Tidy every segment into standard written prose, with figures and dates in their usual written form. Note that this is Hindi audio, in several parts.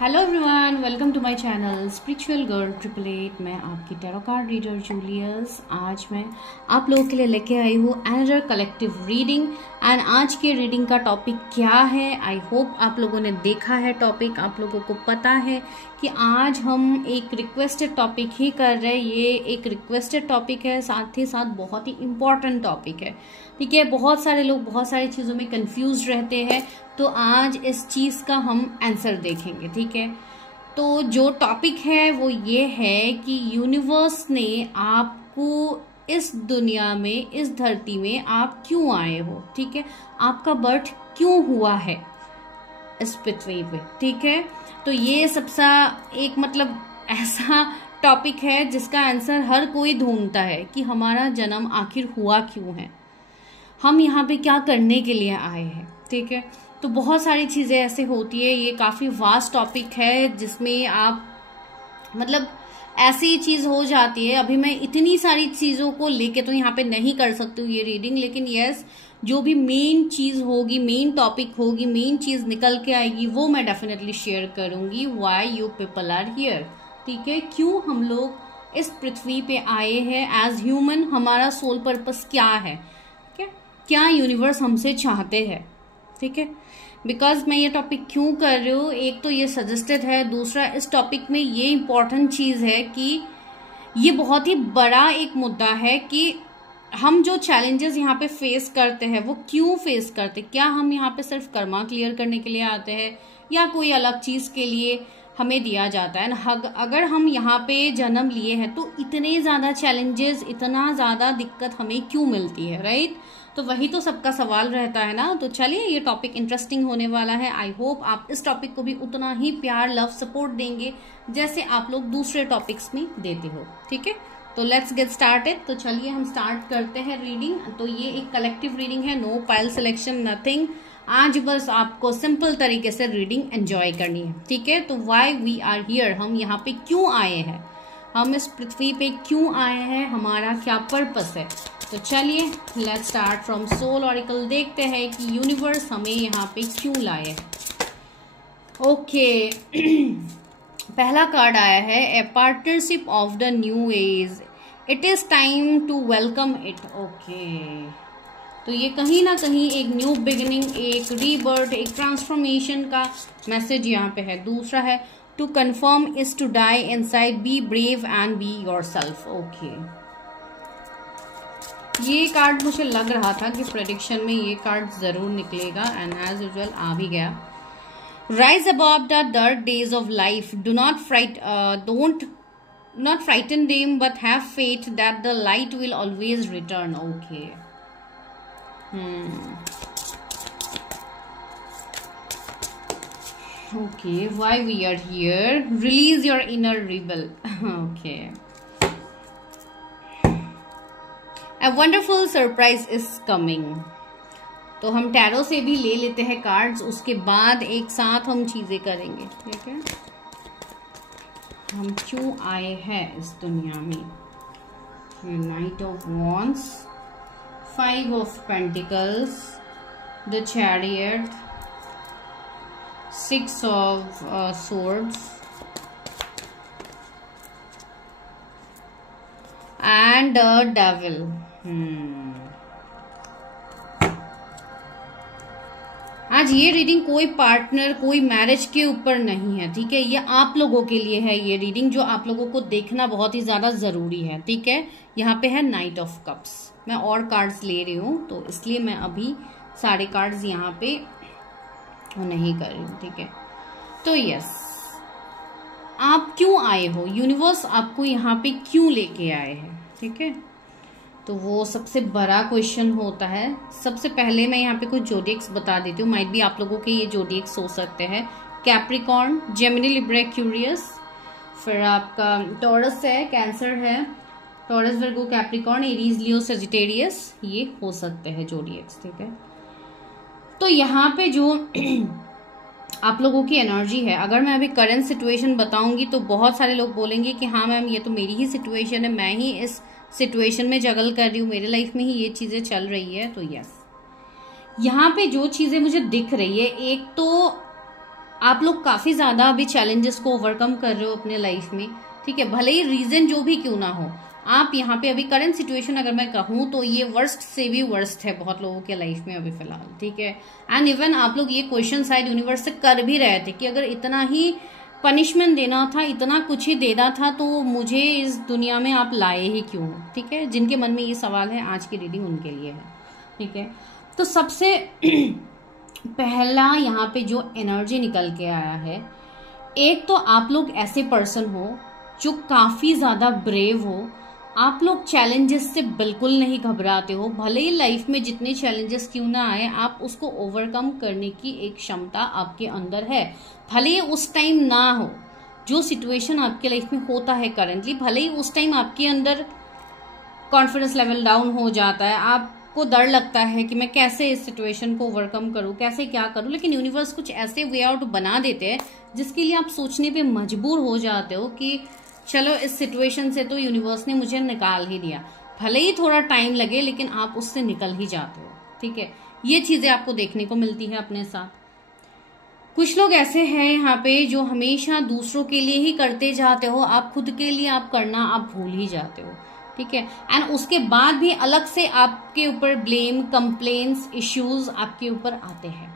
Hello everyone, welcome to my channel spiritual girl 888। मैं आपकी टैरो कार्ड रीडर जूलियस। आज मैं आप लोगों के लिए लेके आई हूँ अनदर कलेक्टिव रीडिंग। एंड आज के रीडिंग का टॉपिक क्या है, आई होप आप लोगों ने देखा है टॉपिक, आप लोगों को पता है कि आज हम एक रिक्वेस्टेड टॉपिक ही कर रहे हैं। ये एक रिक्वेस्टेड टॉपिक है, साथ ही साथ बहुत ही इम्पॉर्टेंट टॉपिक है। ठीक है, बहुत सारे लोग बहुत सारी चीज़ों में कंफ्यूज रहते हैं, तो आज इस चीज़ का हम आंसर देखेंगे। ठीक है, तो जो टॉपिक है वो ये है कि यूनिवर्स ने आपको इस दुनिया में, इस धरती में आप क्यों आए हो। ठीक है, आपका बर्थ क्यों हुआ है इस पृथ्वी पे। ठीक है, तो ये सबसे एक ऐसा टॉपिक है जिसका आंसर हर कोई ढूंढता है कि हमारा जन्म आखिर हुआ क्यों है, हम यहाँ पे क्या करने के लिए आए हैं। ठीक है, तो बहुत सारी चीज़ें ऐसे होती है। ये काफ़ी वास्ट टॉपिक है जिसमें आप ऐसी चीज़ हो जाती है। अभी मैं इतनी सारी चीज़ों को लेके तो यहाँ पे नहीं कर सकती हूँ ये रीडिंग, लेकिन यस, जो भी मेन चीज़ होगी, मेन टॉपिक होगी, मेन चीज़ निकल के आएगी वो मैं डेफिनेटली शेयर करूँगी। Why you people are here. ठीक है, क्यों हम लोग इस पृथ्वी पे आए हैं एज ह्यूमन, हमारा सोल पर्पस क्या है। ठीक है, क्या यूनिवर्स हमसे चाहते हैं। ठीक है, बिकॉज मैं ये टॉपिक क्यों कर रही हूँ, एक तो ये सजेस्टेड है, दूसरा इस टॉपिक में ये इम्पोर्टेंट चीज़ है कि ये बहुत ही बड़ा एक मुद्दा है कि हम जो चैलेंजेस यहाँ पे फेस करते हैं वो क्यों फेस करते। क्या हम यहाँ पे सिर्फ कर्मा क्लियर करने के लिए आते हैं या कोई अलग चीज़ के लिए हमें दिया जाता है। अगर हम यहाँ पे जन्म लिए हैं तो इतने ज़्यादा चैलेंजेस, इतना ज़्यादा दिक्कत हमें क्यों मिलती है, राइट। तो वही तो सबका सवाल रहता है ना। तो चलिए, ये टॉपिक इंटरेस्टिंग होने वाला है। आई होप आप इस टॉपिक को भी उतना ही प्यार, लव, सपोर्ट देंगे जैसे आप लोग दूसरे टॉपिक्स में देते हो। ठीक है, तो लेट्स गेट स्टार्टेड। तो चलिए हम स्टार्ट करते हैं रीडिंग। तो ये एक कलेक्टिव रीडिंग है, नो पाइल सिलेक्शन, नथिंग। आज बस आपको सिंपल तरीके से रीडिंग एंजॉय करनी है। ठीक है, तो व्हाई वी आर हियर, हम यहाँ पे क्यों आए हैं, हम इस पृथ्वी पे क्यों आए हैं, हमारा क्या पर्पस है। तो चलिए let's start from soul oracle. देखते हैं कि यूनिवर्स हमें यहाँ पे क्यों लाए है। ओके पहला कार्ड आया है, a partnership of the new age, it is time to welcome it. Okay, तो ये कहीं ना कहीं एक न्यू बिगिनिंग, एक रीबर्थ, एक ट्रांसफॉर्मेशन का मैसेज यहाँ पे है। दूसरा है, to confirm is to die inside, be brave and be yourself. Okay, ये कार्ड मुझे लग रहा था कि प्रेडिक्शन में ये कार्ड जरूर निकलेगा, एंड एज यूजुअल आ भी गया। Rise above the dark days of life, do not frighten them but have faith that the light will always return. Okay, okay, why we are here, release your inner rebel. Okay, a wonderful surprise is coming. तो हम टैरो से भी ले लेते हैं कार्ड्स, उसके बाद एक साथ हम चीजें करेंगे। ठीक है, हम क्यों आए हैं इस दुनिया में। Night of wands, 5 of Pentacles, the Chariot, 6 of Swords, and the Devil. आज ये रीडिंग कोई पार्टनर, कोई मैरिज के ऊपर नहीं है। ठीक है, ये आप लोगों के लिए है ये रीडिंग, जो आप लोगों को देखना बहुत ही ज्यादा जरूरी है। ठीक है, यहाँ पे है नाइट ऑफ कप्स। मैं और कार्ड्स ले रही हूँ तो इसलिए मैं अभी सारे कार्ड्स यहाँ पे नहीं कर रही हूँ। ठीक है, तो यस, आप क्यों आए हो, यूनिवर्स आपको यहाँ पे क्यों लेके आए हैं। ठीक है, तो वो सबसे बड़ा क्वेश्चन होता है। सबसे पहले मैं यहाँ पे कुछ जोडिएक्स बता देती हूँ, माइट भी आप लोगों के ये जोडिएक्स हो सकते हैं। कैप्रिकॉर्न, जेमिनी, लिब्रा, एक्वेरियस, फिर आपका टॉरस है, कैंसर है, टॉरस, वर्गो, कैप्रिकॉर्न, एरीज, लियो, सेजिटेरियस, ये हो सकते हैं जोडिएक्स। ठीक है, तो यहाँ पे जो आप लोगों की एनर्जी है, अगर मैं अभी करंट सिचुएशन बताऊंगी तो बहुत सारे लोग बोलेंगे कि हाँ मैम, ये तो मेरी ही सिचुएशन है, मैं ही इस सिचुएशन में जगल कर रही हूँ, मेरे लाइफ में ही ये चीजें चल रही है। तो यस, यहाँ पे जो चीजें मुझे दिख रही है, एक तो आप लोग काफी ज्यादा अभी चैलेंजेस को ओवरकम कर रहे हो अपने लाइफ में, ठीक है, भले ही रीजन जो भी क्यों ना हो। आप यहाँ पे अभी करंट सिचुएशन अगर मैं कहूँ तो ये वर्स्ट से भी वर्स्ट है बहुत लोगों के लाइफ में अभी फिलहाल, ठीक है। एंड इवन आप लोग ये क्वेश्चन शायद यूनिवर्स से कर भी रहे थे कि अगर इतना ही पनिशमेंट देना था, इतना कुछ ही देना था, तो मुझे इस दुनिया में आप लाए ही क्यों, ठीक है। जिनके मन में ये सवाल है, आज की रीडिंग उनके लिए है, ठीक है। तो सबसे पहला यहाँ पे जो एनर्जी निकल के आया है, एक तो आप लोग ऐसे पर्सन हो जो काफी ज्यादा ब्रेव हो। आप लोग चैलेंजेस से बिल्कुल नहीं घबराते हो, भले ही लाइफ में जितने चैलेंजेस क्यों ना आए, आप उसको ओवरकम करने की एक क्षमता आपके अंदर है। भले ही उस टाइम ना हो, जो सिचुएशन आपके लाइफ में होता है करेंटली, भले ही उस टाइम आपके अंदर कॉन्फिडेंस लेवल डाउन हो जाता है, आपको डर लगता है कि मैं कैसे इस सिचुएशन को ओवरकम करूं, कैसे क्या करूं, लेकिन यूनिवर्स कुछ ऐसे वे आउट बना देते हैं जिसके लिए आप सोचने पे मजबूर हो जाते हो कि चलो इस सिचुएशन से तो यूनिवर्स ने मुझे निकाल ही दिया। भले ही थोड़ा टाइम लगे, लेकिन आप उससे निकल ही जाते हो, ठीक है। ये चीजें आपको देखने को मिलती है अपने साथ। कुछ लोग ऐसे हैं यहाँ पे जो हमेशा दूसरों के लिए ही करते जाते हो, आप खुद के लिए आप करना आप भूल ही जाते हो, ठीक है। एंड उसके बाद भी अलग से आपके ऊपर ब्लेम, कंप्लेन्स, इश्यूज आपके ऊपर आते हैं।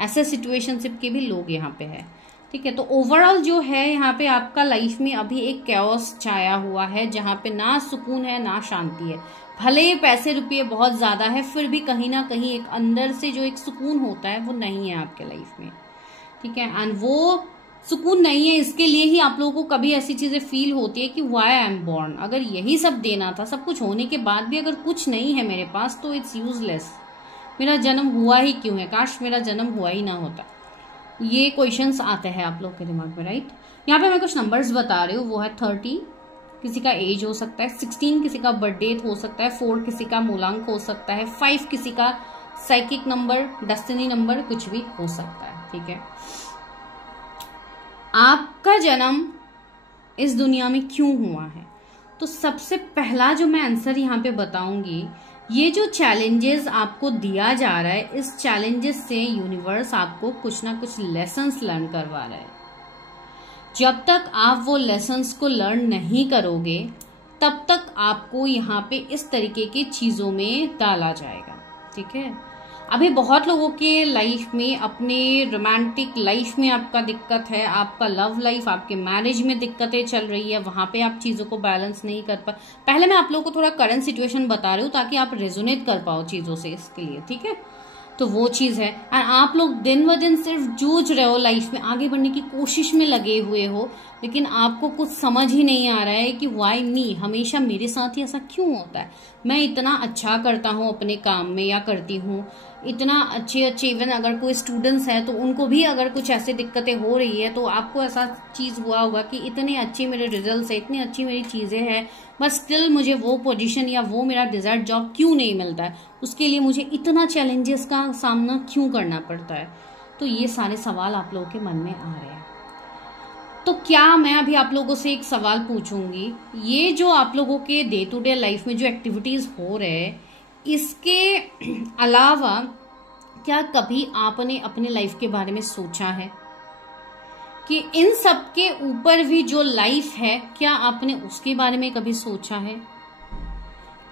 ऐसे सिचुएशनशिप के भी लोग यहाँ पे है, ठीक है। तो ओवरऑल जो है यहाँ पे आपका लाइफ में अभी एक कैओस छाया हुआ है, जहाँ पे ना सुकून है ना शांति है। भले ही पैसे रुपये बहुत ज्यादा है, फिर भी कहीं ना कहीं एक अंदर से जो एक सुकून होता है वो नहीं है आपके लाइफ में, ठीक है। एंड वो सुकून नहीं है, इसके लिए ही आप लोगों को कभी ऐसी चीजें फील होती है कि व्हाई आई एम बॉर्न। अगर यही सब देना था, सब कुछ होने के बाद भी अगर कुछ नहीं है मेरे पास, तो इट्स यूजलेस। मेरा जन्म हुआ ही क्यों है, काश मेरा जन्म हुआ ही ना होता। ये क्वेश्चंस आते हैं आप लोग के दिमाग में, राइट। यहाँ पे मैं कुछ नंबर्स बता रही हूँ, वो है 30, किसी का एज हो सकता है, 16 किसी का बर्थ डेट हो सकता है, 4 किसी का मूलांक हो सकता है, 5 किसी का साइकिक नंबर, डेस्टिनी नंबर, कुछ भी हो सकता है, ठीक है। आपका जन्म इस दुनिया में क्यों हुआ है, तो सबसे पहला जो मैं आंसर यहाँ पे बताऊंगी, ये जो चैलेंजेस आपको दिया जा रहा है, इस चैलेंजेस से यूनिवर्स आपको कुछ ना कुछ लेसन्स लर्न करवा रहा है। जब तक आप वो लेसन्स को लर्न नहीं करोगे, तब तक आपको यहाँ पे इस तरीके की चीजों में डाला जाएगा, ठीक है। अभी बहुत लोगों के लाइफ में, अपने रोमांटिक लाइफ में आपका दिक्कत है, आपका लव लाइफ, आपके मैरिज में दिक्कतें चल रही है, वहां पे आप चीजों को बैलेंस नहीं कर पा। पहले मैं आप लोगों को थोड़ा करंट सिचुएशन बता रही हूँ ताकि आप रेजोनेट कर पाओ चीजों से, इसके लिए, ठीक है। तो वो चीज है। एंड आप लोग दिन ब दिन सिर्फ जूझ रहे हो लाइफ में, आगे बढ़ने की कोशिश में लगे हुए हो, लेकिन आपको कुछ समझ ही नहीं आ रहा है कि व्हाई मी, हमेशा मेरे साथ ही ऐसा क्यों होता है। मैं इतना अच्छा करता हूँ अपने काम में या करती हूँ, इतना अच्छे इवन अगर कोई स्टूडेंट्स है तो उनको भी अगर कुछ ऐसी दिक्कतें हो रही है, तो आपको ऐसा चीज हुआ होगा कि इतने अच्छे मेरे रिजल्ट्स है, इतनी अच्छी मेरी चीजें हैं, बस स्टिल मुझे वो पोजीशन या वो मेरा डिजायर्ड जॉब क्यों नहीं मिलता है, उसके लिए मुझे इतना चैलेंजेस का सामना क्यों करना पड़ता है। तो ये सारे सवाल आप लोगों के मन में आ रहे हैं। तो क्या मैं अभी आप लोगों से एक सवाल पूछूंगी, ये जो आप लोगों के डे टू डे लाइफ में जो एक्टिविटीज हो रहे हैं, इसके अलावा क्या कभी आपने अपने लाइफ के बारे में सोचा है कि इन सब के ऊपर भी जो लाइफ है, क्या आपने उसके बारे में कभी सोचा है,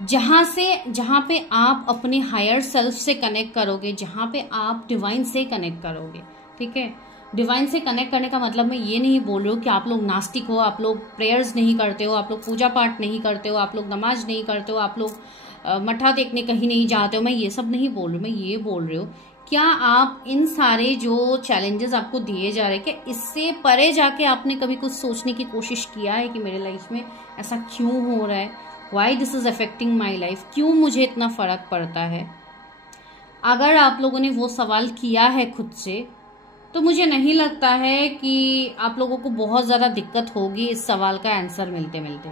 जहां पे आप अपने हायर सेल्फ से कनेक्ट करोगे, जहां पे आप डिवाइन से कनेक्ट करोगे, ठीक है। डिवाइन से कनेक्ट करने का मतलब मैं ये नहीं बोल रही हूँ कि आप लोग नास्तिक हो, आप लोग प्रेयर्स नहीं करते हो, आप लोग पूजा पाठ नहीं करते हो, आप लोग नमाज नहीं करते हो, आप लोग मठा देखने कहीं नहीं जाते हो, मैं ये सब नहीं बोल रही हूँ। मैं ये बोल रही हूँ, क्या आप इन सारे जो चैलेंजेस आपको दिए जा रहे हैं, क्या इससे परे जाके आपने कभी कुछ सोचने की कोशिश किया है कि मेरे लाइफ में ऐसा क्यों हो रहा है, why this is affecting my life, क्यों मुझे इतना फर्क पड़ता है। अगर आप लोगों ने वो सवाल किया है खुद से, तो मुझे नहीं लगता है कि आप लोगों को बहुत ज्यादा दिक्कत होगी इस सवाल का आंसर मिलते मिलते,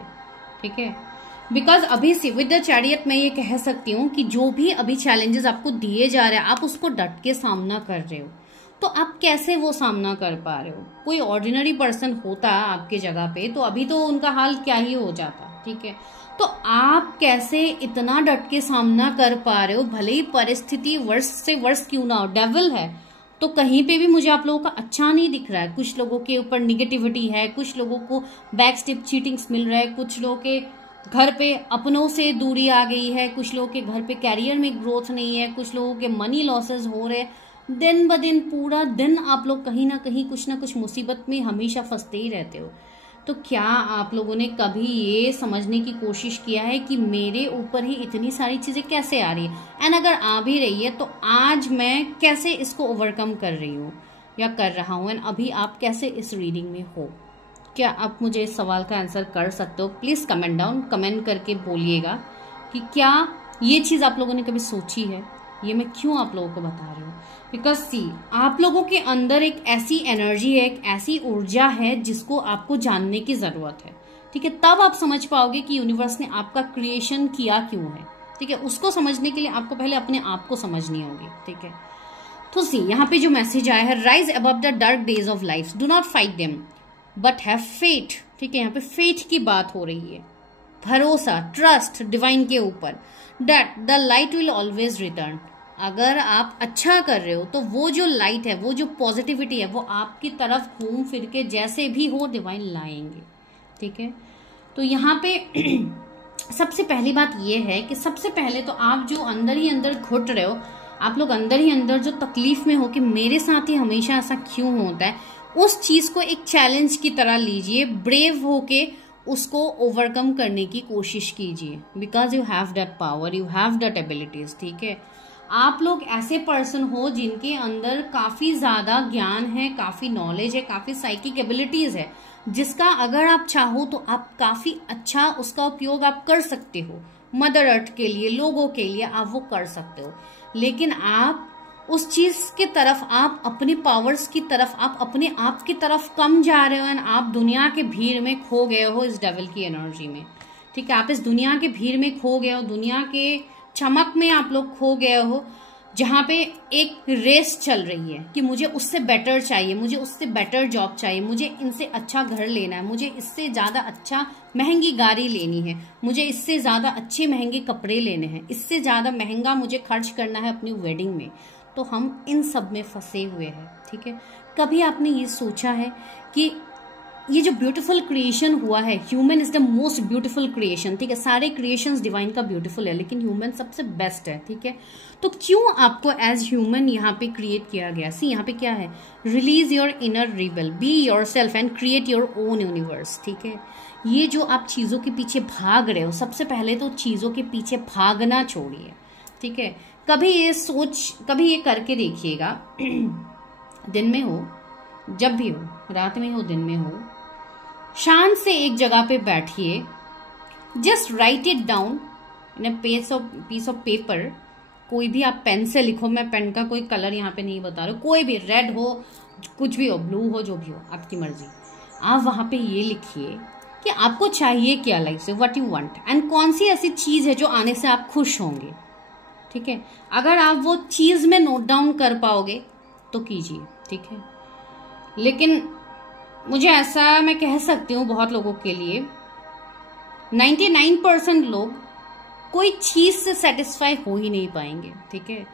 ठीक है। बिकॉज अभी से विद द चैरियट मैं ये कह सकती हूँ कि जो भी अभी चैलेंजेस आपको दिए जा रहे हैं, आप उसको डट के सामना कर रहे हो। तो आप कैसे वो सामना कर पा रहे हो। कोई ऑर्डिनरी पर्सन होता आपके जगह पे, तो अभी तो उनका हाल क्या ही हो जाता, ठीक है। तो आप कैसे इतना डट के सामना कर पा रहे हो, भले ही परिस्थिति वर्ष से वर्ष क्यों ना हो, डेविल है तो कहीं पे भी मुझे आप लोगों का अच्छा नहीं दिख रहा है। कुछ लोगों के ऊपर निगेटिविटी है, कुछ लोगों को बैक स्टेप चीटिंग्स मिल रहा है, कुछ लोगों के घर पे अपनों से दूरी आ गई है, कुछ लोगों के घर पे कैरियर में ग्रोथ नहीं है, कुछ लोगों के मनी लॉसेस हो रहे हैं। दिन ब दिन पूरा दिन आप लोग कहीं ना कुछ मुसीबत में हमेशा फंसते ही रहते हो। तो क्या आप लोगों ने कभी ये समझने की कोशिश किया है कि मेरे ऊपर ही इतनी सारी चीजें कैसे आ रही है, एंड अगर आ भी रही है तो आज मैं कैसे इसको ओवरकम कर रही हूँ या कर रहा हूँ, एंड अभी आप कैसे इस रीडिंग में हो? क्या आप मुझे इस सवाल का आंसर कर सकते हो? प्लीज कमेंट डाउन, कमेंट करके बोलिएगा कि क्या ये चीज आप लोगों ने कभी सोची है। ये मैं क्यों आप लोगों को बता रही हूँ, बिकॉज सी आप लोगों के अंदर एक ऐसी एनर्जी है, एक ऐसी ऊर्जा है जिसको आपको जानने की जरूरत है। ठीक है, तब आप समझ पाओगे कि यूनिवर्स ने आपका क्रिएशन किया क्यों है। ठीक है, उसको समझने के लिए आपको पहले अपने आप को समझनी होगी। ठीक है, तो सी यहाँ पे जो मैसेज आया है, rise above the dark days of life, do not fight them but have faith. ठीक है, यहाँ पे फेथ की बात हो रही है, भरोसा, ट्रस्ट डिवाइन के ऊपर, that the light will always return. अगर आप अच्छा कर रहे हो तो वो जो लाइट है, वो जो पॉजिटिविटी है, वो आपकी तरफ घूम फिर के जैसे भी हो डिवाइन लाएंगे। ठीक है, तो यहाँ पे सबसे पहली बात ये है कि सबसे पहले तो आप जो अंदर ही अंदर घुट रहे हो, आप लोग अंदर ही अंदर जो तकलीफ में हो कि मेरे साथ ही हमेशा ऐसा क्यों होता है, उस चीज को एक चैलेंज की तरह लीजिए, ब्रेव होके उसको ओवरकम करने की कोशिश कीजिए, because you have that power, you have that abilities. ठीक है, आप लोग ऐसे पर्सन हो जिनके अंदर काफी ज्यादा ज्ञान है, काफी नॉलेज है, काफी साइकिक एबिलिटीज है, जिसका अगर आप चाहो तो आप काफी अच्छा उसका उपयोग आप कर सकते हो। मदर अर्थ के लिए, लोगों के लिए आप वो कर सकते हो, लेकिन आप उस चीज के तरफ, आप अपने पावर्स की तरफ, आप अपने आप की तरफ कम जा रहे हो, एंड आप दुनिया के भीड़ में खो गए हो इस डेविल की एनर्जी में। ठीक है, आप इस दुनिया के भीड़ में खो गए हो, दुनिया के चमक में आप लोग खो गए हो, जहां पे एक रेस चल रही है कि मुझे उससे बेटर चाहिए, मुझे उससे बेटर जॉब चाहिए, मुझे इनसे अच्छा घर लेना है, मुझे इससे ज्यादा अच्छा महंगी गाड़ी लेनी है, मुझे इससे ज्यादा अच्छे महंगे कपड़े लेने हैं, इससे ज्यादा महंगा मुझे खर्च करना है अपनी वेडिंग में। तो हम इन सब में फंसे हुए हैं। ठीक है, कभी आपने ये सोचा है कि ये जो ब्यूटीफुल क्रिएशन हुआ है, human is the most beautiful creation. ठीक है, सारे क्रिएशंस डिवाइन का ब्यूटीफुल है, लेकिन ह्यूमन सबसे बेस्ट है। ठीक है, तो क्यों आपको एज ह्यूमन यहाँ पे क्रिएट किया गया? सी यहाँ पे क्या है, release your inner rebel, be your self and create your own universe. ठीक है, ये जो आप चीजों के पीछे भाग रहे हो, सबसे पहले तो चीजों के पीछे भागना छोड़िए। ठीक है, कभी ये करके देखिएगा, दिन में हो, जब भी हो, रात में हो, दिन में हो, शांत से एक जगह पे बैठिए, just write it down in a piece of paper. कोई भी आप पेन से लिखो, मैं पेन का कोई कलर यहाँ पे नहीं बता रहा, कोई भी, रेड हो, कुछ भी हो, ब्लू हो, जो भी हो, आपकी मर्जी। आप वहां पे ये लिखिए कि आपको चाहिए क्या लाइफ से, व्हाट यू वांट, एंड कौन सी ऐसी चीज है जो आने से आप खुश होंगे। ठीक है, अगर आप वो चीज में नोट डाउन कर पाओगे तो कीजिए। ठीक है, लेकिन मुझे ऐसा मैं कह सकती हूँ, बहुत लोगों के लिए 99% लोग कोई चीज से सेटिस्फाई हो ही नहीं पाएंगे। ठीक है,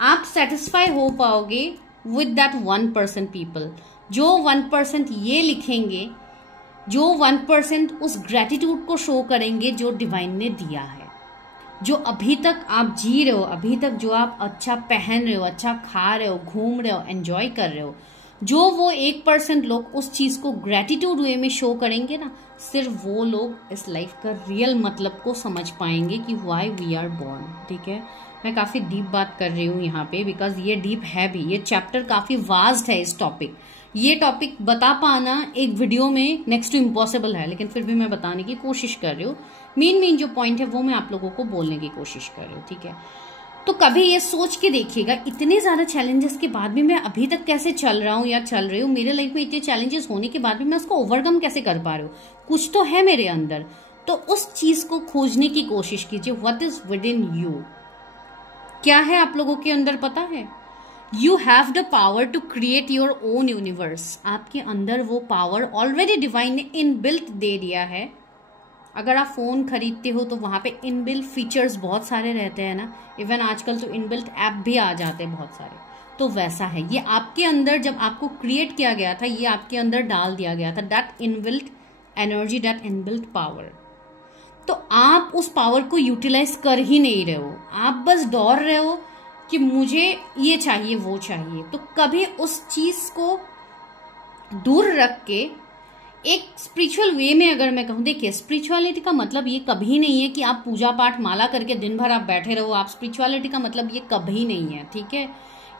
आप सेटिस्फाई हो पाओगे विद दैट 1% पीपल, जो 1% ये लिखेंगे, जो 1% उस ग्रेटिट्यूड को शो करेंगे जो डिवाइन ने दिया है। जो अभी तक आप जी रहे हो, अभी तक जो आप अच्छा पहन रहे हो, अच्छा खा रहे हो, घूम रहे हो, एंजॉय कर रहे हो, जो वो 1% लोग उस चीज को ग्रेटिट्यूड वे में शो करेंगे ना, सिर्फ वो लोग इस लाइफ का रियल मतलब को समझ पाएंगे कि व्हाई वी आर बोर्न। ठीक है, मैं काफी डीप बात कर रही हूँ यहाँ पे, बिकॉज ये डीप है भी, ये चैप्टर काफी वास्ट है। इस टॉपिक, ये टॉपिक बता पाना एक वीडियो में नेक्स्ट टू इम्पॉसिबल है, लेकिन फिर भी मैं बताने की कोशिश कर रही हूँ। मेन जो पॉइंट है वो मैं आप लोगों को बोलने की कोशिश कर रही हूँ। ठीक है, तो कभी ये सोच के देखिएगा, इतने ज्यादा चैलेंजेस के बाद भी मैं अभी तक कैसे चल रहा हूँ या चल रही हूँ, मेरे लाइफ में इतने चैलेंजेस होने के बाद भी मैं उसको ओवरकम कैसे कर पा रही हूँ। कुछ तो है मेरे अंदर, तो उस चीज को खोजने की कोशिश कीजिए। What is within you, क्या है आप लोगों के अंदर पता है? You have the power to create your own universe. आपके अंदर वो पावर ऑलरेडी डिवाइन ने इनबिल्ट दे दिया है। अगर आप फोन खरीदते हो तो वहां पे इनबिल्ट फीचर्स बहुत सारे रहते हैं ना, इवन आजकल तो इनबिल्ट ऐप भी आ जाते हैं बहुत सारे, तो वैसा है ये आपके अंदर, जब आपको क्रिएट किया गया था, ये आपके अंदर डाल दिया गया था, that inbuilt energy, that inbuilt power. तो आप उस पावर को यूटिलाइज कर ही नहीं रहे हो, आप बस दौड़ रहे हो कि मुझे ये चाहिए वो चाहिए। तो कभी उस चीज को दूर रख के एक स्पिरिचुअल वे में अगर मैं कहूँ, देखिए स्पिरिचुअलिटी का मतलब ये कभी नहीं है कि आप पूजा पाठ माला करके दिन भर आप बैठे रहो, आप स्पिरिचुअलिटी का मतलब ये कभी नहीं है, ठीक है।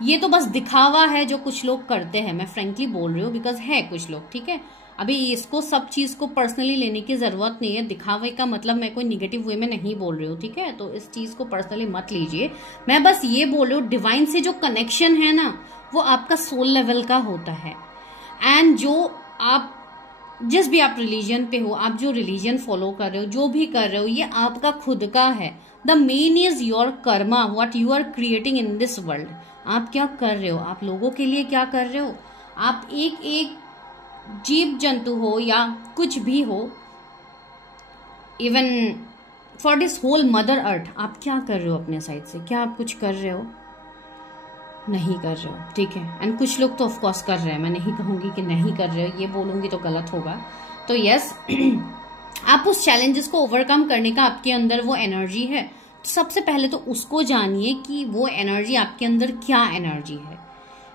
ये तो बस दिखावा है जो कुछ लोग करते हैं, मैं फ्रेंकली बोल रही हूँ, बिकॉज है कुछ लोग, ठीक है। अभी इसको सब चीज को पर्सनली लेने की जरूरत नहीं है, दिखावे का मतलब मैं कोई निगेटिव वे में नहीं बोल रही हूँ, ठीक है। तो इस चीज को पर्सनली मत लीजिए, मैं बस ये बोल रही हूँ डिवाइन से जो कनेक्शन है ना वो आपका सोल लेवल का होता है। एंड जो आप जिस भी आप रिलीजन पे हो, आप जो रिलीजन फॉलो कर रहे हो, जो भी कर रहे हो, ये आपका खुद का है। The main is your karma, what you are creating in this world. आप क्या कर रहे हो, आप लोगों के लिए क्या कर रहे हो, आप एक एक जीव जंतु हो या कुछ भी हो, even for this whole mother earth, आप क्या कर रहे हो अपने साइड से, क्या आप कुछ कर रहे हो, नहीं कर रहे हो, ठीक है। एंड कुछ लोग तो ऑफकोर्स कर रहे हैं, मैं नहीं कहूंगी कि नहीं कर रहे हो, ये बोलूंगी तो गलत होगा। तो यस आप उस चैलेंजेस को ओवरकम करने का आपके अंदर वो एनर्जी है, तो सबसे पहले तो उसको जानिए कि वो एनर्जी आपके अंदर क्या एनर्जी है।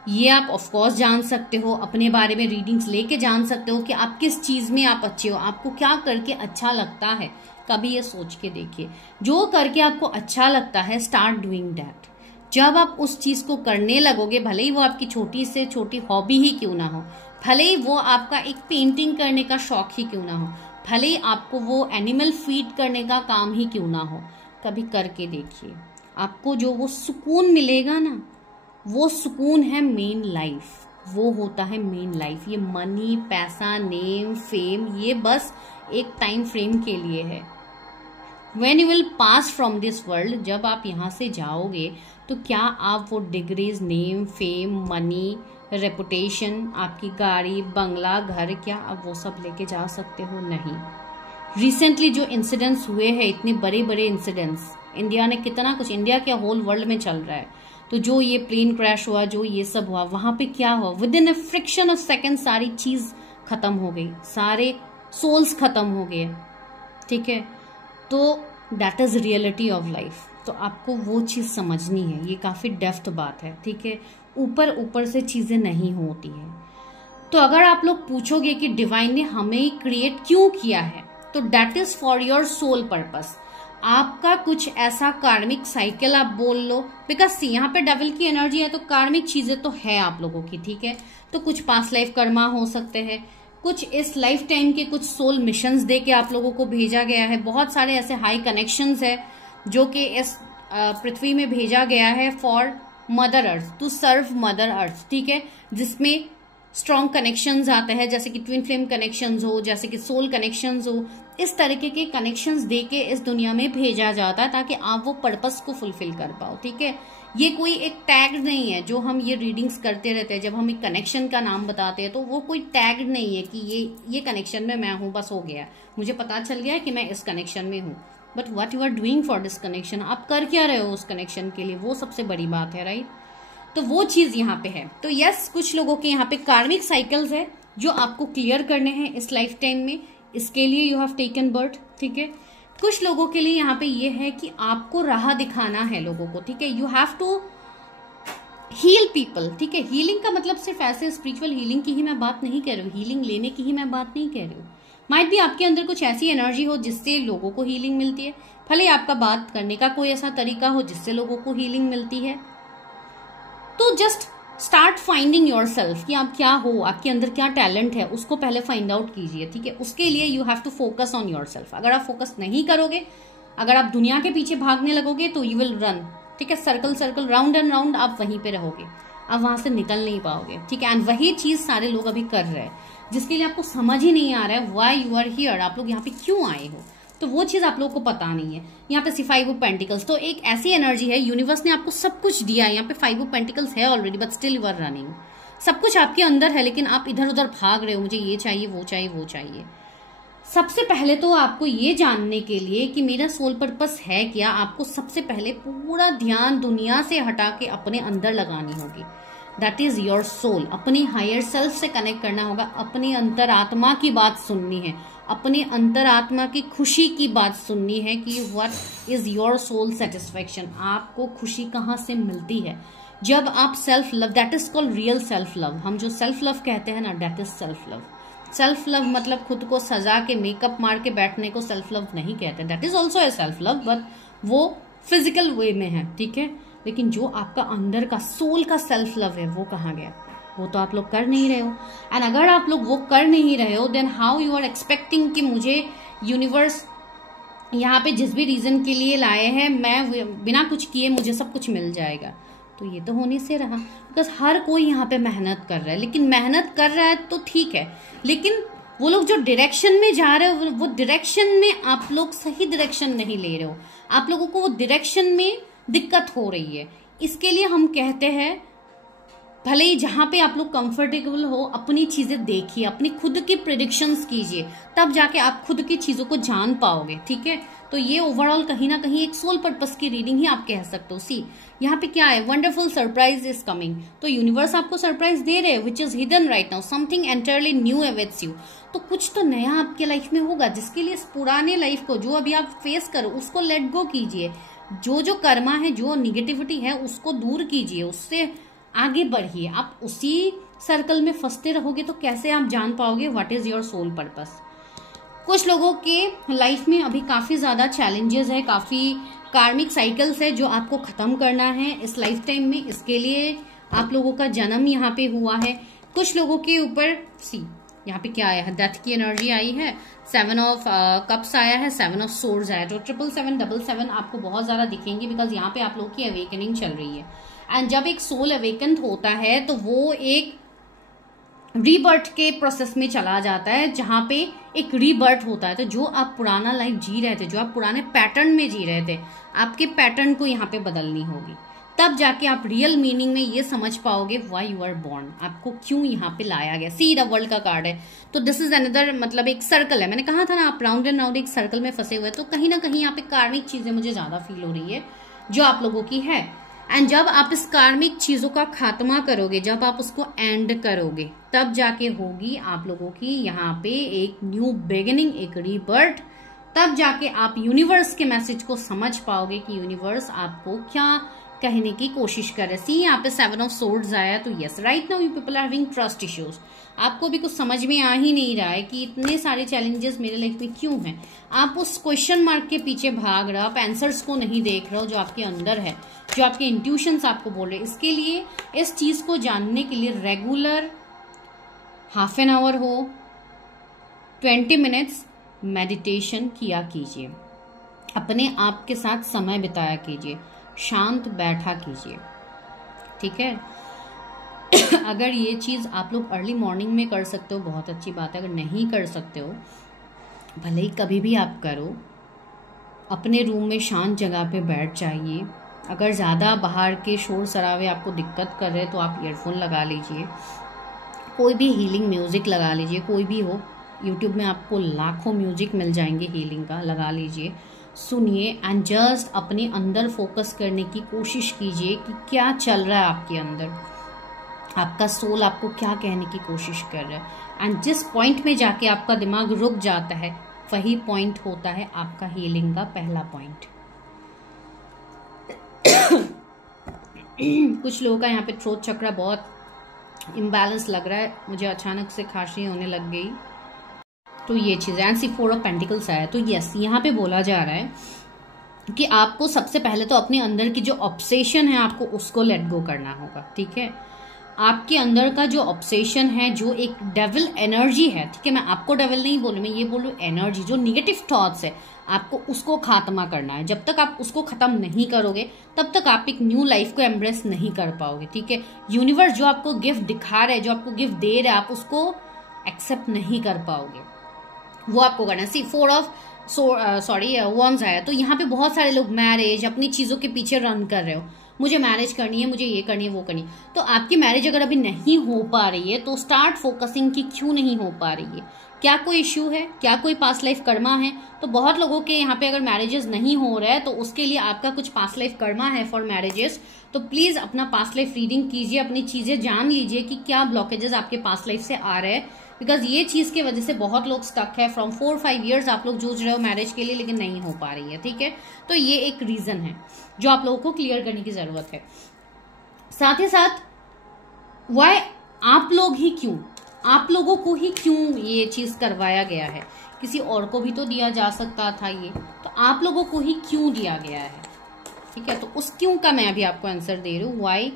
ये आप ऑफकोर्स जान सकते हो, अपने बारे में रीडिंग्स लेके जान सकते हो कि आप किस चीज में आप अच्छे हो, आपको क्या करके अच्छा लगता है। कभी ये सोच के देखिए, जो करके आपको अच्छा लगता है, स्टार्ट डूइंग दैट। जब आप उस चीज को करने लगोगे, भले ही वो आपकी छोटी से छोटी हॉबी ही क्यों ना हो, भले ही वो आपका एक पेंटिंग करने का शौक ही क्यों ना हो, भले ही आपको वो एनिमल फीड करने का काम ही क्यों ना हो, कभी करके देखिए। आपको जो वो सुकून मिलेगा ना, वो सुकून है मेन लाइफ, वो होता है मेन लाइफ। ये मनी, पैसा, नेम, फेम, ये बस एक टाइम फ्रेम के लिए है। When you will pass from this world, जब आप यहाँ से जाओगे तो क्या आप वो degrees, name, fame, money, reputation, आपकी गाड़ी, बंगला, घर, क्या आप वो सब लेके जा सकते हो? नहीं। रिसेंटली जो इंसिडेंट्स हुए हैं, इतने बड़े बड़े इंसिडेंट्स, इंडिया ने कितना कुछ, इंडिया क्या होल वर्ल्ड में चल रहा है, तो जो ये प्लेन क्रैश हुआ, जो ये सब हुआ, वहां पे क्या हुआ, with in a friction of second सारी चीज खत्म हो गई, सारे सोल्स खत्म हो गए, ठीक है। तो that is reality of life. तो आपको वो चीज समझनी है, ये काफी डेप्थ बात है, ठीक है। ऊपर ऊपर से चीजें नहीं होती है। तो अगर आप लोग पूछोगे कि डिवाइन ने हमें क्रिएट क्यों किया है, तो that is for your soul purpose. आपका कुछ ऐसा कार्मिक साइकिल आप बोल लो, बिकॉज यहाँ पे डेविल की एनर्जी है, तो कार्मिक चीजें तो है आप लोगों की, ठीक है। तो कुछ पास्ट लाइफ कर्मा हो सकते हैं, कुछ इस लाइफ टाइम के कुछ सोल मिशंस दे के आप लोगों को भेजा गया है। बहुत सारे ऐसे हाई कनेक्शंस है जो कि इस पृथ्वी में भेजा गया है for mother earth, to serve mother earth, ठीक है। जिसमें स्ट्रॉन्ग कनेक्शंस आते हैं, जैसे कि ट्विन फ्लेम कनेक्शंस हो, जैसे कि सोल कनेक्शंस हो, इस तरीके के कनेक्शंस दे के इस दुनिया में भेजा जाता है ताकि आप वो पर्पस को फुलफिल कर पाओ, ठीक है। ये कोई एक टैग नहीं है, जो हम ये रीडिंग्स करते रहते हैं, जब हम एक कनेक्शन का नाम बताते हैं तो वो कोई टैग नहीं है कि ये कनेक्शन में मैं हूं, बस हो गया, मुझे पता चल गया कि मैं इस कनेक्शन में हूं। But what you are doing for this connection, आप कर क्या रहे हो उस कनेक्शन के लिए, वो सबसे बड़ी बात है, राइट। तो वो चीज यहाँ पे है। तो यस, कुछ लोगों के यहाँ पे कार्मिक साइकिल्स है जो आपको क्लियर करने हैं इस लाइफ टाइम में, इसके लिए यू हैव टेकन बर्थ, ठीक है। कुछ लोगों के लिए यहाँ पे ये है कि आपको राह दिखाना है लोगों को, ठीक है। You have to heal people, ठीक है। हीलिंग का मतलब सिर्फ ऐसे स्पिरिचुअल हीलिंग की ही मैं बात नहीं कर रही हूँ, हीलिंग लेने की ही मैं बात नहीं कह रही हूँ। माइट भी आपके अंदर कुछ ऐसी एनर्जी हो जिससे लोगों को हीलिंग मिलती है, भले आपका बात करने का कोई ऐसा तरीका हो जिससे लोगों को हीलिंग मिलती है। तो just start finding your self कि आप क्या हो, आपके अंदर क्या टैलेंट है, उसको पहले फाइंड आउट कीजिए, ठीक है। उसके लिए you have to focus on yourself. अगर आप फोकस नहीं करोगे, अगर आप दुनिया के पीछे भागने लगोगे तो यू विल रन, ठीक है। Circle circle, round and round, आप वहीं पे रहोगे, आप वहां से निकल नहीं पाओगे, ठीक है। एंड वही चीज सारे लोग अभी कर रहे हैं, जिसके लिए आपको समझ ही नहीं आ रहा है व्हाई यू आर हियर, आप लोग यहाँ पे क्यों आए हो, तो वो चीज आप लोगों को पता नहीं है। यहाँ पे 5 ऑफ पेंटिकल्स तो एक ऐसी एनर्जी है, यूनिवर्स ने आपको सब कुछ दिया है, यहाँ पे 5 ऑफ पेंटिकल्स है already, but still you are running. सब कुछ आपके अंदर है, लेकिन आप इधर उधर भाग रहे हो, मुझे ये चाहिए, वो चाहिए, वो चाहिए। सबसे पहले तो आपको ये जानने के लिए कि मेरा सोल पर्पस है क्या, आपको सबसे पहले पूरा ध्यान दुनिया से हटा के अपने अंदर लगानी होगी। That is your soul. अपने हायर सेल्फ से कनेक्ट करना होगा, अपनी अंतरात्मा की बात सुननी है, अपने अंतरात्मा की खुशी की बात सुननी है कि what is your soul satisfaction, आपको खुशी कहाँ से मिलती है। जब आप self love, that is called real self love. हम जो सेल्फ लव कहते हैं ना, that is self love. Self love मतलब खुद को सजा के मेकअप मार के बैठने को सेल्फ लव नहीं कहते। That is also a self love, but वो फिजिकल वे में है, ठीक है। लेकिन जो आपका अंदर का सोल का सेल्फ लव है वो कहाँ गया? वो तो आप लोग कर नहीं रहे हो। एंड अगर आप लोग वो कर नहीं रहे हो, then how you are expecting कि मुझे यूनिवर्स यहाँ पे जिस भी रीजन के लिए लाए हैं, मैं बिना कुछ किए मुझे सब कुछ मिल जाएगा? तो ये तो होने से रहा, बिकॉज हर कोई यहाँ पे मेहनत कर रहा है। लेकिन मेहनत कर रहा है तो ठीक है, लेकिन वो लोग जो डायरेक्शन में जा रहे हो, वो डायरेक्शन में आप लोग सही डायरेक्शन नहीं ले रहे हो। आप लोगों को वो डायरेक्शन में दिक्कत हो रही है। इसके लिए हम कहते हैं, भले ही जहां पे आप लोग कंफर्टेबल हो, अपनी चीजें देखिए, अपनी खुद की प्रेडिक्शंस कीजिए, तब जाके आप खुद की चीजों को जान पाओगे, ठीक है। तो ये ओवरऑल कहीं ना कहीं एक सोल पर्पस की रीडिंग ही आप कह सकते हो। सी यहाँ पे क्या है, वंडरफुल सरप्राइज इज कमिंग। तो यूनिवर्स आपको सरप्राइज दे रहे हैं, which is hidden right now, something entirely new awaits you. तो कुछ तो नया आपके लाइफ में होगा, जिसके लिए इस पुराने लाइफ को जो अभी आप फेस करो उसको लेट गो कीजिए। जो कर्मा है, जो निगेटिविटी है, उसको दूर कीजिए, उससे आगे बढ़िए। आप उसी सर्कल में फंसते रहोगे तो कैसे आप जान पाओगे what is your soul purpose. कुछ लोगों के लाइफ में अभी काफी ज्यादा चैलेंजेस है, काफी कार्मिक साइकिल्स है जो आपको खत्म करना है इस लाइफ टाइम में। इसके लिए आप लोगों का जन्म यहाँ पे हुआ है। कुछ लोगों के ऊपर सी यहाँ पे क्या आया है, डेथ की एनर्जी आई है, 7 ऑफ कप्स आया है, 7 ऑफ सोर्ड्स आया है। तो 777 आपको बहुत ज्यादा दिखेंगे, बिकॉज यहाँ पे आप लोगों की अवेकनिंग चल रही है। एंड जब एक सोल अवेकन होता है तो वो एक रीबर्थ के प्रोसेस में चला जाता है, जहां पे एक रीबर्थ होता है। तो जो आप पुराना लाइफ जी रहे थे, जो आप पुराने पैटर्न में जी रहे थे, आपके पैटर्न को यहाँ पे बदलनी होगी। तब जाके आप रियल मीनिंग में ये समझ पाओगे व्हाई यू आर बॉर्न, आपको क्यों यहाँ पे लाया गया। सी द वर्ल्ड का कार्ड है, तो दिस इज अनदर, मतलब एक सर्कल है। मैंने कहा था ना, आप राउंड एंड राउंड एक सर्कल में फंसे हुए, तो कहीं ना कहीं यहाँ पे कार्मिक चीजें मुझे ज्यादा फील हो रही है जो आप लोगों की है। एंड जब आप इस कार्मिक चीजों का खात्मा करोगे, जब आप उसको एंड करोगे, तब जाके होगी आप लोगों की यहाँ पे एक न्यू बिगिनिंग, एक रीबर्थ। तब जाके आप यूनिवर्स के मैसेज को समझ पाओगे कि यूनिवर्स आपको क्या कहने की कोशिश कर रहे हैं। सी यहाँ पे 7 ऑफ सोर्ड्स आया, तो yes right now you people are having trust issues. आपको भी कुछ समझ में आ ही नहीं रहा है कि इतने सारे चैलेंजेस मेरे लाइफ में क्यों हैं। आप उस क्वेश्चन मार्क के पीछे भाग रहे हो, आप आंसर्स को नहीं देख रहे हो जो आपके अंदर है, जो आपके इंट्यूशंस आपको बोल रहे हैं। इसके लिए, इस चीज को जानने के लिए रेगुलर हाफ एन आवर हो, 20 मिनट्स मेडिटेशन किया कीजिए, अपने आप के साथ समय बिताया कीजिए, शांत बैठा कीजिए, ठीक है। अगर ये चीज आप लोग अर्ली मॉर्निंग में कर सकते हो, बहुत अच्छी बात है। अगर नहीं कर सकते हो, भले ही कभी भी आप करो, अपने रूम में शांत जगह पे बैठ जाइए। अगर ज़्यादा बाहर के शोर शराबे आपको दिक्कत कर रहे हैं तो आप ईयरफोन लगा लीजिए, कोई भी हीलिंग म्यूजिक लगा लीजिए, कोई भी हो। यूट्यूब में आपको लाखों म्यूजिक मिल जाएंगे हीलिंग का, लगा लीजिए, सुनिए एंड जस्ट अपने अंदर फोकस करने की कोशिश कीजिए कि क्या चल रहा है आपके अंदर, आपका सोल आपको क्या कहने की कोशिश कर रहा है। एंड जिस पॉइंट में जाके आपका दिमाग रुक जाता है, वही पॉइंट होता है आपका हीलिंग का पहला पॉइंट। कुछ लोगों का यहाँ पे थ्रोट चक्र बहुत इम्बैलेंस लग रहा है, मुझे अचानक से खांसी होने लग गई, तो ये चीज़ है। 4 ऑफ पेंटिकल्स आया, तो यस यहाँ पे बोला जा रहा है कि आपको सबसे पहले तो अपने अंदर की जो ऑब्सेशन है, आपको उसको लेट गो करना होगा, ठीक है। आपके अंदर का जो ऑब्सेशन है, जो एक डेविल एनर्जी है, ठीक है, मैं आपको डेविल नहीं बोलूँ, मैं ये बोलूँ एनर्जी, जो निगेटिव थॉट्स है, आपको उसको खात्मा करना है। जब तक आप उसको खत्म नहीं करोगे, तब तक आप एक न्यू लाइफ को एम्ब्रेस नहीं कर पाओगे, ठीक है। यूनिवर्स जो आपको गिफ्ट दिखा रहा है, जो आपको गिफ्ट दे रहा है, आप उसको एक्सेप्ट नहीं कर पाओगे, वो आपको करना है। सी 4 ऑफ वॉन्ड्स आया, तो यहाँ पे बहुत सारे लोग मैरिज, अपनी चीजों के पीछे रन कर रहे हो, मुझे मैरिज करनी है, मुझे ये करनी है, वो करनी है। तो आपकी मैरिज अगर अभी नहीं हो पा रही है, तो स्टार्ट फोकसिंग कि क्यों नहीं हो पा रही है, क्या कोई इश्यू है, क्या कोई पास्ट लाइफ कर्मा है। तो बहुत लोगों के यहाँ पे अगर मैरिजेस नहीं हो रहे हैं तो उसके लिए आपका कुछ पास्ट लाइफ कर्मा है फॉर मैरिजेस। तो प्लीज अपना पास्ट लाइफ रीडिंग कीजिए, अपनी चीजें जान लीजिए कि क्या ब्लॉकेजेस आपके पास्ट लाइफ से आ रहे हैं, बिकॉज ये चीज की वजह से बहुत लोग स्टक है। फ्रॉम 4-5 ईयर्स आप लोग जूझ रहे हो मैरिज के लिए लेकिन नहीं हो पा रही है, ठीक है। तो ये एक रीजन है जो आप लोगों को क्लियर करने की जरूरत है। साथ ही साथ वाई आप लोग ही क्यों, आप लोगों को ही क्यों ये चीज करवाया गया है, किसी और को भी तो दिया जा सकता था ये, तो आप लोगों को ही क्यों दिया गया है, ठीक है। तो उस क्यों का मैं अभी आपको आंसर दे रही हूँ, वाई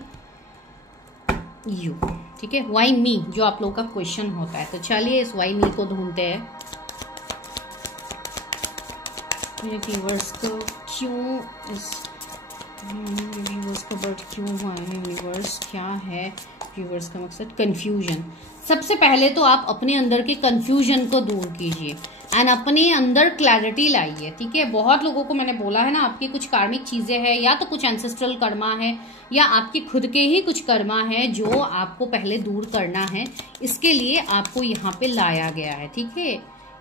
यू, ठीक है, वाई मी, जो आप लोगों का क्वेश्चन होता है। तो चलिए इस वाई मी को ढूंढते हैं। मेरे व्यूअर्स को क्यों इस व्यूअर्स का बर्थ क्यों हुआ है, यूनिवर्स क्या है व्यूअर्स का मकसद, कंफ्यूजन। सबसे पहले तो आप अपने अंदर के कंफ्यूजन को दूर कीजिए एंड अपने अंदर क्लैरिटी लाइए, ठीक है। बहुत लोगों को मैंने बोला है ना, आपकी कुछ कार्मिक चीजें हैं, या तो कुछ एंसेस्ट्रल कर्मा है या आपके खुद के ही कुछ कर्मा है जो आपको पहले दूर करना है। इसके लिए आपको यहाँ पे लाया गया है, ठीक है।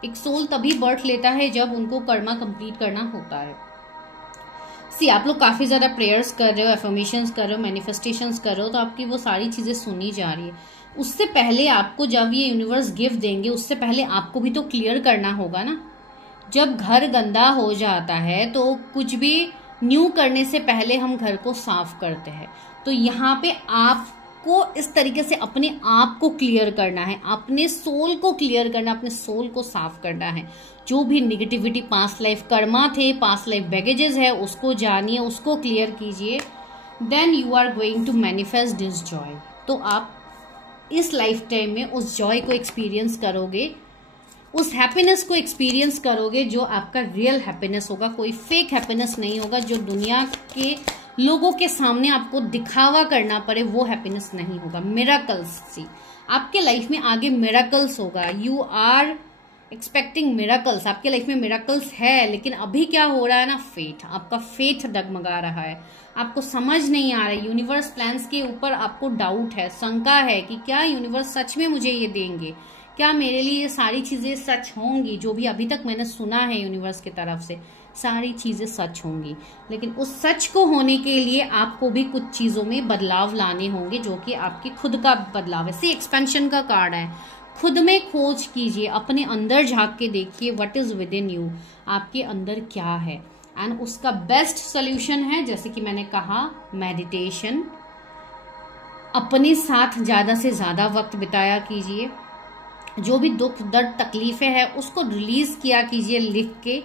एक सोल तभी बर्थ लेता है जब उनको कर्मा कंप्लीट करना होता है। सी आप लोग काफी ज्यादा प्रेयर्स कर रहे हो, एफर्मेशंस कर रहे हो, मैनिफेस्टेशंस कर रहे हो, तो आपकी वो सारी चीजें सुनी जा रही है। उससे पहले आपको जब ये यूनिवर्स गिफ्ट देंगे उससे पहले आपको भी तो क्लियर करना होगा ना। जब घर गंदा हो जाता है तो कुछ भी न्यू करने से पहले हम घर को साफ करते हैं। तो यहाँ पे आपको इस तरीके से अपने आप को क्लियर करना है, अपने सोल को क्लियर करना, अपने सोल को साफ करना है। जो भी निगेटिविटी पास्ट लाइफ कर्मा थे, पास्ट लाइफ बैगेजेस है, उसको जानिए, उसको क्लियर कीजिए। Then you are going to manifest this joy. तो आप इस लाइफ टाइम में उस जॉय को एक्सपीरियंस करोगे, उस हैप्पीनेस को एक्सपीरियंस करोगे जो आपका रियल हैप्पीनेस होगा, कोई फेक हैप्पीनेस नहीं होगा जो दुनिया के लोगों के सामने आपको दिखावा करना पड़े, वो हैप्पीनेस नहीं होगा। मिरेकल्स सी आपके लाइफ में आगे मिरेकल्स होगा, यू आर एक्सपेक्टिंग मिरेकल्स, आपके लाइफ में मिरेकल्स है। लेकिन अभी क्या हो रहा है ना, फेट, आपका फेट डगमगा रहा है, आपको समझ नहीं आ रहा है। यूनिवर्स प्लान्स के ऊपर आपको डाउट है, शंका है कि क्या यूनिवर्स सच में मुझे ये देंगे, क्या मेरे लिए ये सारी चीजें सच होंगी, जो भी अभी तक मैंने सुना है यूनिवर्स की तरफ से सारी चीजें सच होंगी। लेकिन उस सच को होने के लिए आपको भी कुछ चीजों में बदलाव लाने होंगे, जो कि आपके खुद का बदलाव है। सी एक्सपेंशन का कार्ड है, खुद में खोज कीजिए, अपने अंदर झांक के देखिए what is within you, आपके अंदर क्या है। एंड उसका बेस्ट सोल्यूशन है, जैसे कि मैंने कहा, मेडिटेशन। अपने साथ ज्यादा से ज्यादा वक्त बिताया कीजिए, जो भी दुख दर्द तकलीफें हैं उसको रिलीज किया कीजिए लिख के।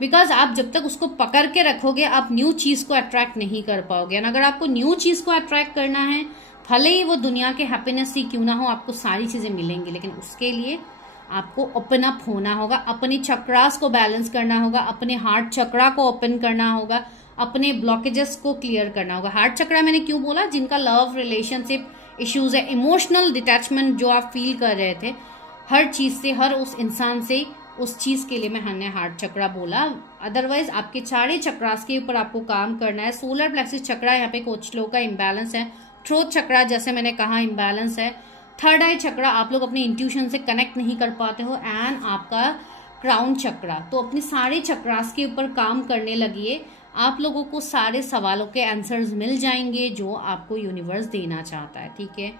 बिकॉज आप जब तक उसको पकड़ के रखोगे आप न्यू चीज को अट्रैक्ट नहीं कर पाओगे। एंड अगर आपको न्यू चीज को अट्रैक्ट करना है, भले ही वो दुनिया के हैप्पीनेस ही क्यों ना हो, आपको सारी चीजें मिलेंगी, लेकिन उसके लिए आपको ओपन अप होना होगा, अपने चक्रास को बैलेंस करना होगा, अपने हार्ट चक्रा को ओपन करना होगा, अपने ब्लॉकेजेस को क्लियर करना होगा। हार्ट चक्रा मैंने क्यों बोला, जिनका लव रिलेशनशिप इश्यूज है, इमोशनल डिटैचमेंट जो आप फील कर रहे थे हर चीज से, हर उस इंसान से, उस चीज के लिए मैंने हार्ट चक्रा बोला। अदरवाइज आपके सारे चक्रास के ऊपर आपको काम करना है। सोलर प्लेक्सिस चक्रा यहाँ पे कुछ लोगों का इम्बैलेंस है, थ्रोट चक्रा जैसे मैंने कहा इम्बैलेंस है, थर्ड आई चक्रा आप लोग अपने इंट्यूशन से कनेक्ट नहीं कर पाते हो, एंड आपका क्राउन चक्रा। तो अपने सारे चक्रास के ऊपर काम करने लगिए, आप लोगों को सारे सवालों के आंसर्स मिल जाएंगे जो आपको यूनिवर्स देना चाहता है, ठीक है।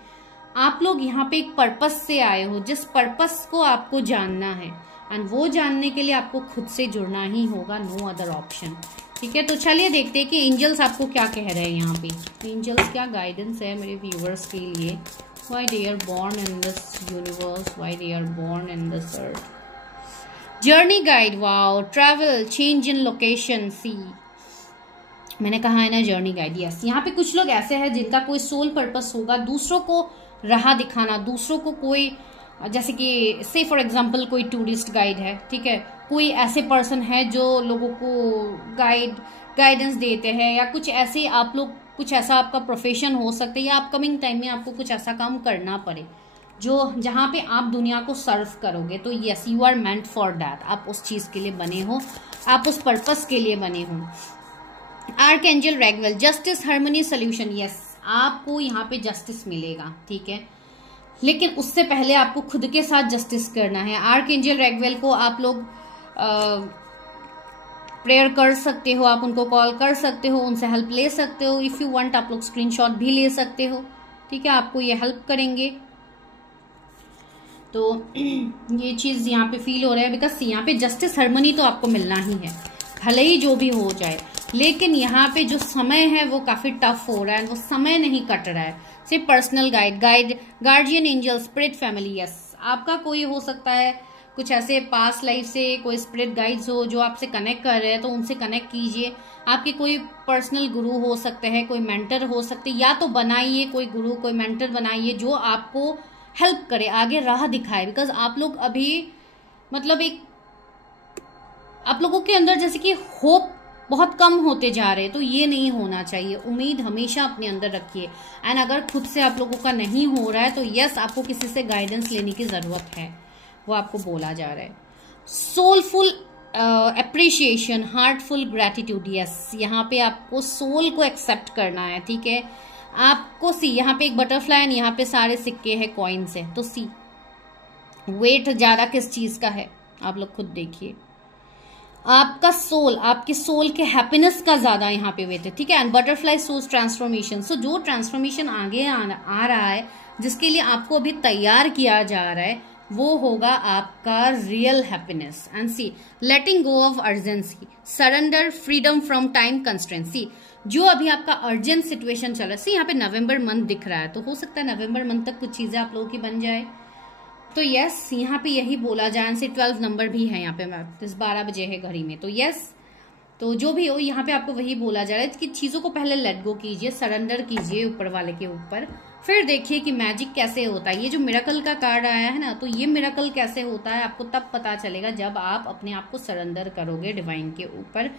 आप लोग यहाँ पे एक पर्पस से आए हो, जिस पर्पस को आपको जानना है, एंड वो जानने के लिए आपको खुद से जुड़ना ही होगा, नो अदर ऑप्शन, ठीक है। तो चलिए देखते हैं कि एंजल्स आपको क्या कह रहे हैं यहाँ पे। एंजल्स क्या गाइडेंस है मेरे व्यूअर्स के लिए, why they are born in this universe, why they are born in this earth. Journey guide, wow, travel, change in location, see मैंने कहा है ना जर्नी गाइड, यस। यहाँ पे कुछ लोग ऐसे हैं जिनका कोई सोल पर्पस होगा, दूसरों को राह दिखाना, दूसरों को कोई, जैसे कि से फॉर एग्जांपल कोई टूरिस्ट गाइड है, ठीक है, कोई ऐसे पर्सन है जो लोगों को गाइडेंस देते हैं, या कुछ ऐसे आप लोग, कुछ ऐसा आपका प्रोफेशन हो सकता है, या अपकमिंग टाइम में आपको कुछ ऐसा काम करना पड़े जो जहाँ पे आप दुनिया को सर्व करोगे। तो yes, you are meant for that, आप उस चीज के लिए बने हो, आप उस पर्पस के लिए बने हो। Archangel Raguel, justice, harmony, solution, yes, आपको यहाँ पे जस्टिस मिलेगा, ठीक है। लेकिन उससे पहले आपको खुद के साथ जस्टिस करना है। आर्कएंजल रैगवेल को आप लोग प्रेयर कर सकते हो, आप उनको कॉल कर सकते हो, उनसे हेल्प ले सकते हो। इफ यू वांट आप लोग स्क्रीनशॉट भी ले सकते हो, ठीक है, आपको ये हेल्प करेंगे। तो ये चीज यहाँ पे फील हो रहा है, बिकॉज यहाँ पे जस्टिस हार्मनी तो आपको मिलना ही है, भले ही जो भी हो जाए। लेकिन यहाँ पे जो समय है वो काफी टफ हो रहा है, वो समय नहीं कट रहा है। सिर्फ personal guardian angel, spirit family, yes, आपका कोई हो सकता है कुछ ऐसे पास्ट लाइफ से कोई स्पिरिट गाइड्स हो जो आपसे कनेक्ट कर रहे हैं, तो उनसे कनेक्ट कीजिए। आपके कोई पर्सनल गुरु हो सकते हैं, कोई मेंटर हो सकते हैं, या तो बनाइए कोई गुरु, कोई मेंटर बनाइए जो आपको हेल्प करे, आगे राह दिखाए। बिकॉज आप लोग अभी मतलब आप लोगों के अंदर जैसे कि होप बहुत कम होते जा रहे हैं, तो ये नहीं होना चाहिए। उम्मीद हमेशा अपने अंदर रखिए। एंड अगर खुद से आप लोगों का नहीं हो रहा है तो यस, आपको किसी से गाइडेंस लेने की जरूरत है, वो आपको बोला जा रहा है। Soulful appreciation, heartful gratitude, yes, यहाँ पे आपको सोल को एक्सेप्ट करना है, ठीक है। आपको सी, यहाँ पे एक बटरफ्लाई है, यहाँ पे सारे सिक्के हैं कॉइन्स है, तो सी वेट ज्यादा किस चीज का है आप लोग खुद देखिए। आपका सोल, आपके सोल के हैप्पीनेस का ज्यादा यहाँ पे वेट है, ठीक है। एंड बटरफ्लाई सोज ट्रांसफॉर्मेशन, सो जो ट्रांसफॉर्मेशन आगे आ रहा है, जिसके लिए आपको अभी तैयार किया जा रहा है, वो होगा आपका real happiness. And see, letting go of urgency, surrender, freedom from time constraints. जो अभी आपका अर्जेंट सिचुएशन चल रहा है, सी यहाँ पे नवंबर मंथ दिख रहा है, तो हो सकता है नवंबर मंथ तक कुछ चीजें आप लोगों की बन जाए। तो यस, यहाँ पे यही बोला जाए। से 12 नंबर भी है यहाँ पे, 12 बजे है घड़ी में, तो यस, तो जो भी हो यहाँ पे आपको वही बोला जा रहा है कि चीजों को पहले लेट गो कीजिए, सरेंडर कीजिए ऊपर वाले के ऊपर, फिर देखिए कि मैजिक कैसे होता है। ये जो मिरेकल का कार्ड आया है ना, तो ये मिरेकल कैसे होता है आपको तब पता चलेगा जब आप अपने आप को सरेंडर करोगे डिवाइन के ऊपर,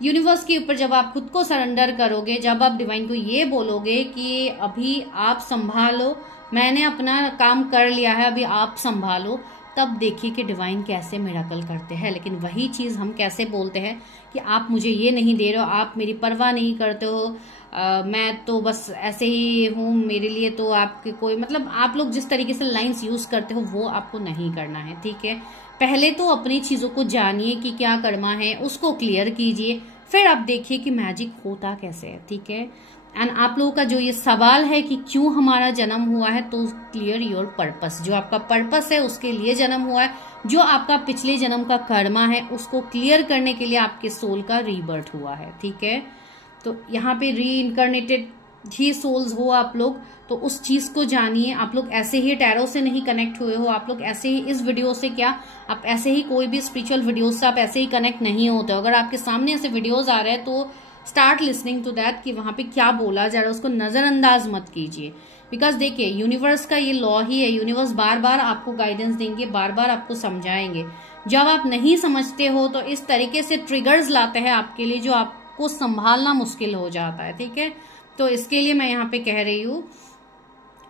यूनिवर्स के ऊपर। जब आप खुद को सरेंडर करोगे, जब आप डिवाइन को ये बोलोगे कि अभी आप संभालो, मैंने अपना काम कर लिया है, अभी आप संभालो, तब देखिए कि डिवाइन कैसे मिरेकल करते हैं। लेकिन वही चीज हम कैसे बोलते हैं कि आप मुझे ये नहीं दे रहे हो, आप मेरी परवाह नहीं करते हो, मैं तो बस ऐसे ही हूँ, मेरे लिए तो आपके कोई मतलब, आप लोग जिस तरीके से लाइंस यूज करते हो वो आपको नहीं करना है, ठीक है। पहले तो अपनी चीजों को जानिए कि क्या कर्मा है, उसको क्लियर कीजिए, फिर आप देखिए कि मैजिक होता कैसे है, ठीक है। एंड आप लोगों का जो ये सवाल है कि क्यों हमारा जन्म हुआ है, तो क्लियर योर पर्पस, जो आपका पर्पस है उसके लिए जन्म हुआ है, जो आपका पिछले जन्म का कर्मा है उसको क्लियर करने के लिए आपके सोल का रीबर्थ हुआ है, ठीक है। तो यहाँ पे री इनकारनेटेड ही सोल्स हो आप लोग, तो उस चीज को जानिए। आप लोग ऐसे ही टैरो से नहीं कनेक्ट हुए हो, आप लोग ऐसे ही इस वीडियो से, क्या आप ऐसे ही कोई भी स्पिरिचुअल वीडियो से आप ऐसे ही कनेक्ट नहीं होते हो। अगर आपके सामने ऐसे वीडियोज आ रहे हैं तो स्टार्ट लिसनिंग टू दैट, कि वहां पे क्या बोला जा रहा है उसको नजरअंदाज मत कीजिए। बिकॉज देखिए, यूनिवर्स का ये लॉ ही है, यूनिवर्स बार बार आपको गाइडेंस देंगे, बार बार आपको समझाएंगे। जब आप नहीं समझते हो तो इस तरीके से ट्रिगर्स लाते हैं आपके लिए, जो आपको संभालना मुश्किल हो जाता है, ठीक है। तो इसके लिए मैं यहाँ पे कह रही हूँ,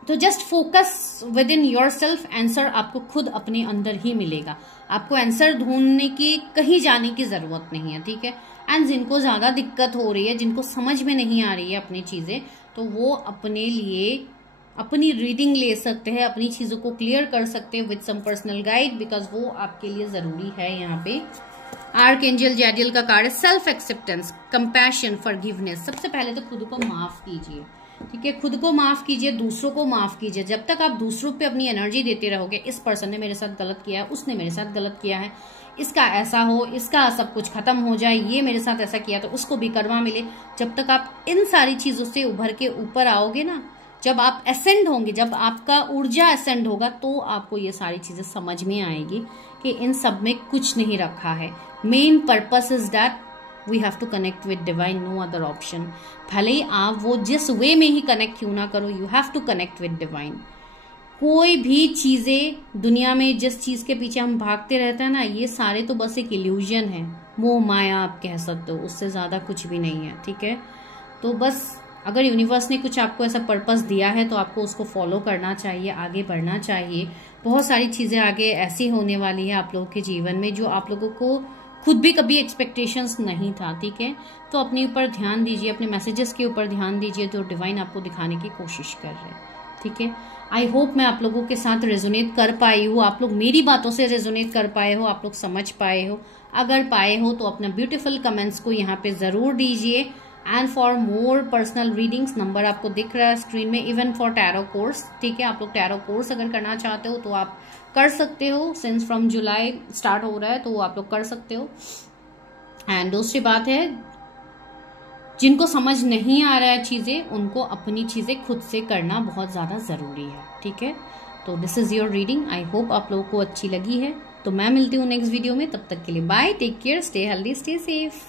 तो just focus with in your self, answer आपको खुद अपने अंदर ही मिलेगा। आपको आंसर ढूंढने की, कहीं जाने की जरूरत नहीं है, ठीक है। एंड जिनको ज्यादा दिक्कत हो रही है, जिनको समझ में नहीं आ रही है अपनी चीजें, तो वो अपने लिए अपनी रीडिंग ले सकते हैं, अपनी चीजों को क्लियर कर सकते हैं with some personal guide, because वो आपके लिए जरूरी है। यहाँ पे आर्कएंजल जैडियल का कार्ड है सेल्फ एक्सेप्टेंस, कंपैशन, फॉरगिवनेस। सबसे पहले तो खुद को माफ कीजिए, ठीक है। खुद को माफ कीजिए, दूसरों को माफ कीजिए। जब तक आप दूसरों पे अपनी एनर्जी देते रहोगे, इस पर्सन ने मेरे साथ गलत किया है, उसने मेरे साथ गलत किया है, इसका ऐसा हो, इसका सब कुछ खत्म हो जाए, ये मेरे साथ ऐसा किया तो उसको भी कर्मा मिले, जब तक आप इन सारी चीजों से उभर के ऊपर आओगे ना, जब आप असेंड होंगे, जब आपका ऊर्जा असेंड होगा, तो आपको ये सारी चीजें समझ में आएगी कि इन सब में कुछ नहीं रखा है। Main purpose is that we have to connect with divine, no other option. भले ही आप वो जिस वे में ही कनेक्ट क्यों ना करो, you have to connect with divine. कोई भी चीजें दुनिया में जिस चीज के पीछे हम भागते रहते हैं ना, ये सारे तो बस एक इल्यूजन है, वो माया आप कह सकते हो, उससे ज्यादा कुछ भी नहीं है, ठीक है। तो बस अगर यूनिवर्स ने कुछ आपको ऐसा पर्पस दिया है तो आपको उसको फॉलो करना चाहिए, आगे बढ़ना चाहिए। बहुत सारी चीजें आगे ऐसी होने वाली है आप लोगों के जीवन में जो आप लोगों को खुद भी कभी एक्सपेक्टेशंस नहीं था, ठीक है। तो अपने ऊपर ध्यान दीजिए, अपने मैसेजेस के ऊपर ध्यान दीजिए जो डिवाइन आपको दिखाने की कोशिश कर रहे हैं। ठीक है। आई होप मैं आप लोगों के साथ रेजोनेट कर पाई हूँ, आप लोग मेरी बातों से रेजोनेट कर पाए हो, आप लोग समझ पाए हो। अगर पाए हो तो अपना ब्यूटीफुल कमेंट्स को यहाँ पे जरूर दीजिए। And for more personal readings, number आपको दिख रहा है स्क्रीन में, इवन फॉर टैरो कोर्स, ठीक है। आप लोग टैरो कोर्स अगर करना चाहते हो तो आप कर सकते हो, सिंस फ्रॉम जुलाई स्टार्ट हो रहा है तो आप लोग कर सकते हो। एंड दूसरी बात है, जिनको समझ नहीं आ रहा है चीजें, उनको अपनी चीजें खुद से करना बहुत ज्यादा जरूरी है, ठीक है। तो this is your reading, I hope आप लोगों को अच्छी लगी है। तो मैं मिलती हूँ नेक्स्ट वीडियो में, तब तक के लिए bye, take care, stay healthy, stay safe.